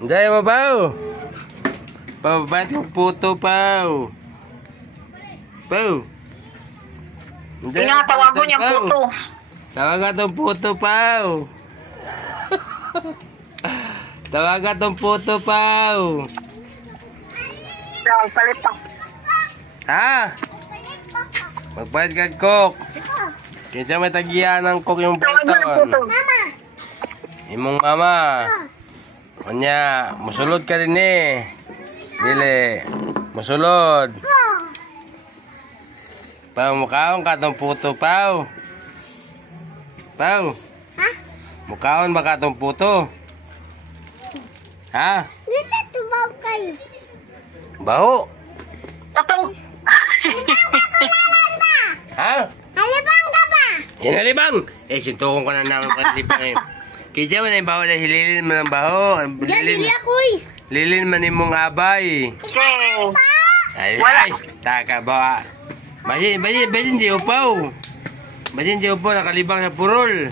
Hindi mo, Pao. Pao, ba't yung puto, Pao? Pao. Tinatawago niya puto. Tawagan tong puto, Pao. Tawagan tong puto, Pao. Palit pa. Ha? Magpalit kag coke. Kinsa may tagiyan ng coke yung paliton. Imong mama. Kanya, musulod ka rin eh. Dili. Musulod. Pao, mukhaon ka tong puto, Pao. Pao. Ha? Mukhaon ba ka tong puto? Ha? Dito tubaw kayo. Baho. Atong... Ha? Halibang ka ba? Sinalibang! Eh, sintukong ko na ng kalibang eh. Kaya man yung baho na hililin mo ng baho. Diyan, dili ako eh. Lilin man yung mong abay. Okay. Ay, Wala. ay, taka ba? Basin di upaw. Basin di upaw, nakalibang sa purol.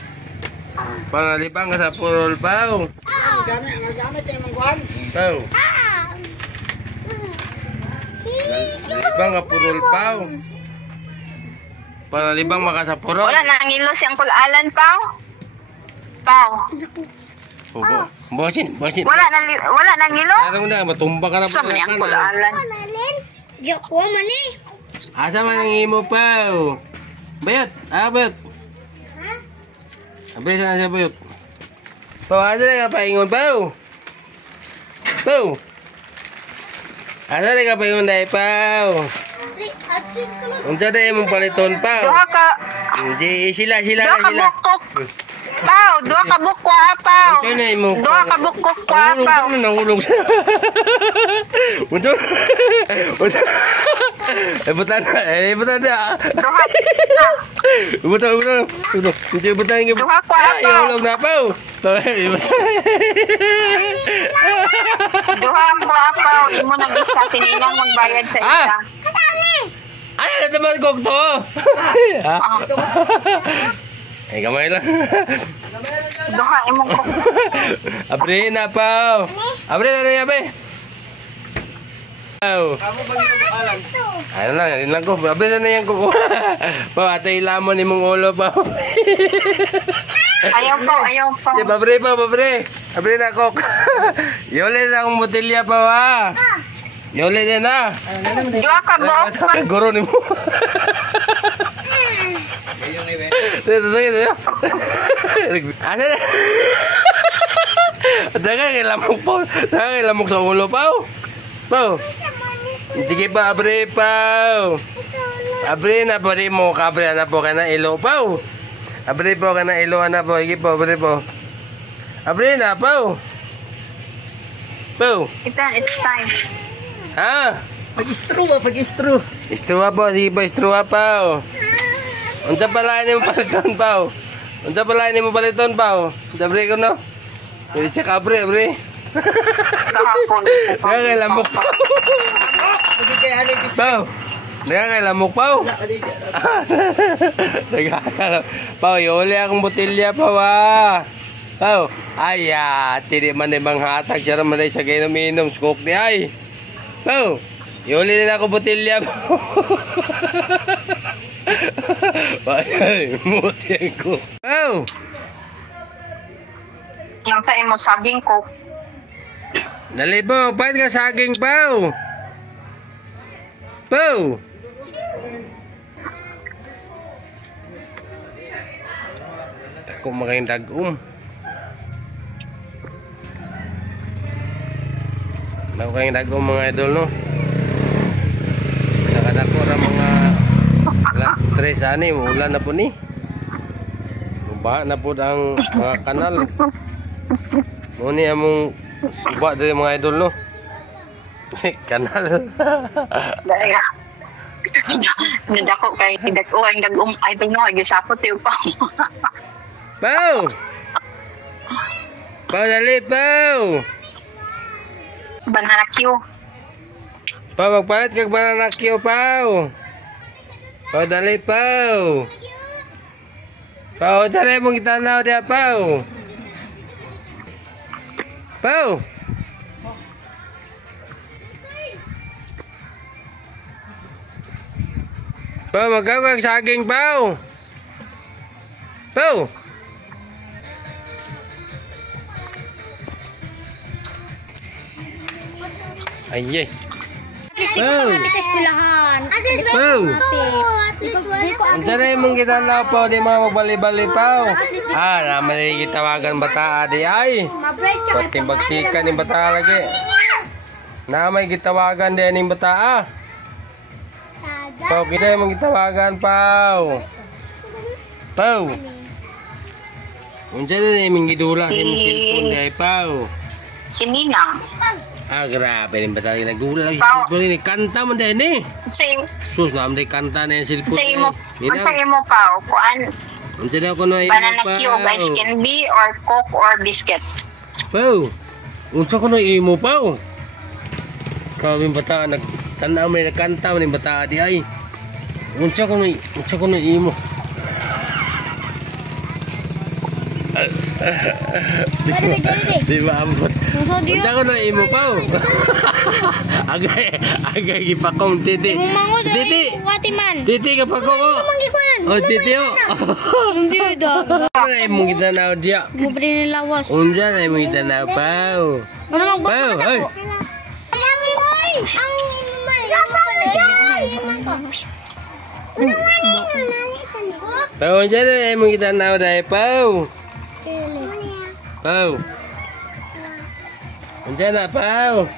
Pangalibang ka sa purol, Pao. Gamit tayo mangkuhan. Pao. Nakalibang ka purol, Pao. Pangalibang maka sa purol. Wala nang ilo siyang kulalan, Pao. Pao. Bosin. Wala nang ilo. Parang na, matumba ka na Sa may ang kulalan. Nalin? Diyak ko man eh. Asa man ang imo, Pao? Bayot. Bayot. Ha? Abay sana siya, Bayot. Pao, asa na ka paingon, Pao? Pao. Asa na ka paingon dahil, Pao? Atsin ka lang. Unsa na imong paliton, Pao? Duha ka... Hindi, sila. Duha ka bukok. Pao, duha ka bukwa, Pao. Unsa na imong... Duha ka bukok, Pao. Ano nahulog siya? Unsa? Butan na. Duha. Butan. Unsa butan nga? Duha kwa, Pao. Ihulog na, Pao. Duha kwa, Pao. Imo nang isa. Sininang magbayad sa isa. Ay, ano naman kong to? Ay, kamay lang. Duha, imong kok. Abre na, Pao. Abre na rin, abe. Pao. Kamu bagi kebukalan. Ano lang, yun lang ko. Abre na yan ko. Pao, atay lamon imong ulo, Pao. Ayaw po. Di, babre, Pao, babre. Abre na, kok. Yole na akong botelya, Pao, ha. Yole din, ha. Duha ka buok, Pao. Kaguro ni mo. Sige. Asa na? Daga kay lamok po. Daga kay lamok sa ulo, Pao. Pao. Sige pa, abre, Pao. Abre na po, di mo kabre na po ka na ilo, Pao. Abre po ka na ilo na po. Sige po, abre po. Abre na, Pao. Pao. It's time. Ha? Pag-istro ba? Pag-istro. Istruwa po, sige po, istruwa, Pao. Unsa pala ni mo paliton, Pao? Unsa pala ni mo paliton, Pao? Dabre ko no. Dili check abre. Kahapon. Daga kay lamok, Pao. Pagi kay ani bis. Pao. Daga kay lamok, Pao. Daga. Pao, yuli akong botelya, Pao. Pao. Ay, tiri man ni bang hatag siya man sa ginom-inom scoop ni ay. Pao. Yuli na ako botelya, Pao. Ay, muti ko. Pao. Yung sa imo saging ko. Dali po, pahit ka saging, Pao. Pao. Ako makain dagom. Ako kayong dagom mga idol, no? Nakadako ra mga alas 3 ani, ulan na po ni. Baha na po ang mga kanal. Muni among suba dili mga idol, no? Kanal. Daya. Nadako kay dako ang dagom idol no ay gisapot yung pa. Pao! Pao, dali, Pao! Banana Q. Pao, magpalit kag banana Q, Pao! Pao, dali, Pao! Pao, saan mong itanaw diya, Pao? Pao! Pao, magaw kag saging, Pao. Pao. Ay. Pao. Sa eskwelahan. Pao. At least wala. Ang tanay mong kita na po, di mga magbali-bali, Pao. Naman ay gitawagan bata, di ay. Pati bagsikan yung bata lagi. Na may gitawagan din yung bata, Pao, kita yung gitawagan, Pao. Pao. Unsa na yung gidula sa yung cellphone di ay, Pao. Si Ninang. Grabe rin bata lagi nagdula lagi sa Pao. cellphone ni. Kanta mo din eh. Sa Sus, naman din kanta na yung cellphone Unsa imo pa kuan Unsa daw ko na banana cube, ice candy or coke or biscuits. Pao. Unsa ko na imo, Pao. Kawing bata nagtanaw mo nagkanta mo ni bata di ay. Unsa ko na imo. Di maabot. Unsa ko na imo, Pao. Agay gipakong titi. Titi. Titi ka pa ko. Oh, titi oh. Hindi daw. Ano na imong gitanaw diya? Mo pa rin lawas. Unsa na imong gitanaw, Pao. Ano Pao, magbabasa ay. ko? Ang inuman. Pao, unsa na imong gitanaw dai, Pao. Pao. Unsa na, Pao.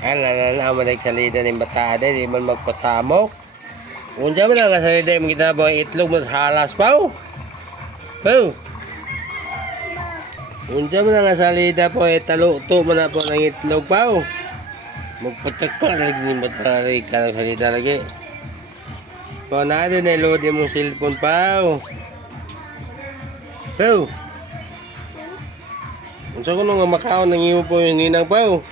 Ala mo nagsalida ng bata di man magpasamok. Unsa man nga salida imong gitanaw itlog mo sa halas, Pao. Pao. Unsa man nga salida po taluto man na po ng itlog, Pao. Magpatsaka lagi ni bata rin ka salida lagi. Pao na din load imong cellphone, Pao. Pao. Unsa ko nga makaon ng imo po yung ninang, Pao?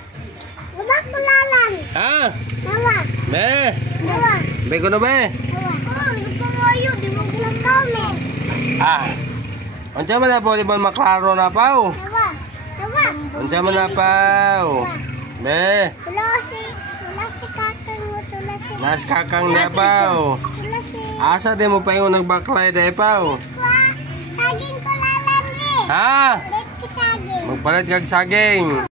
Wala ko lalan. Ha? Nawa. Be. Nawa. Be ko na be. Nawa. Oh, lupangayo. Di mo gulang namin. Unsa man na po di ba maklaro na, Pao? Nawa. Nawa. Unsa man na, Pao? Be. Wala si kakang mo. Wala si. Nas kakang na, Pao. Wala si. Asa di mo pa yung nagbaklay dahil, Pao? Saging ko lalan eh. Ha? Let ko saging. Magpalit kag saging.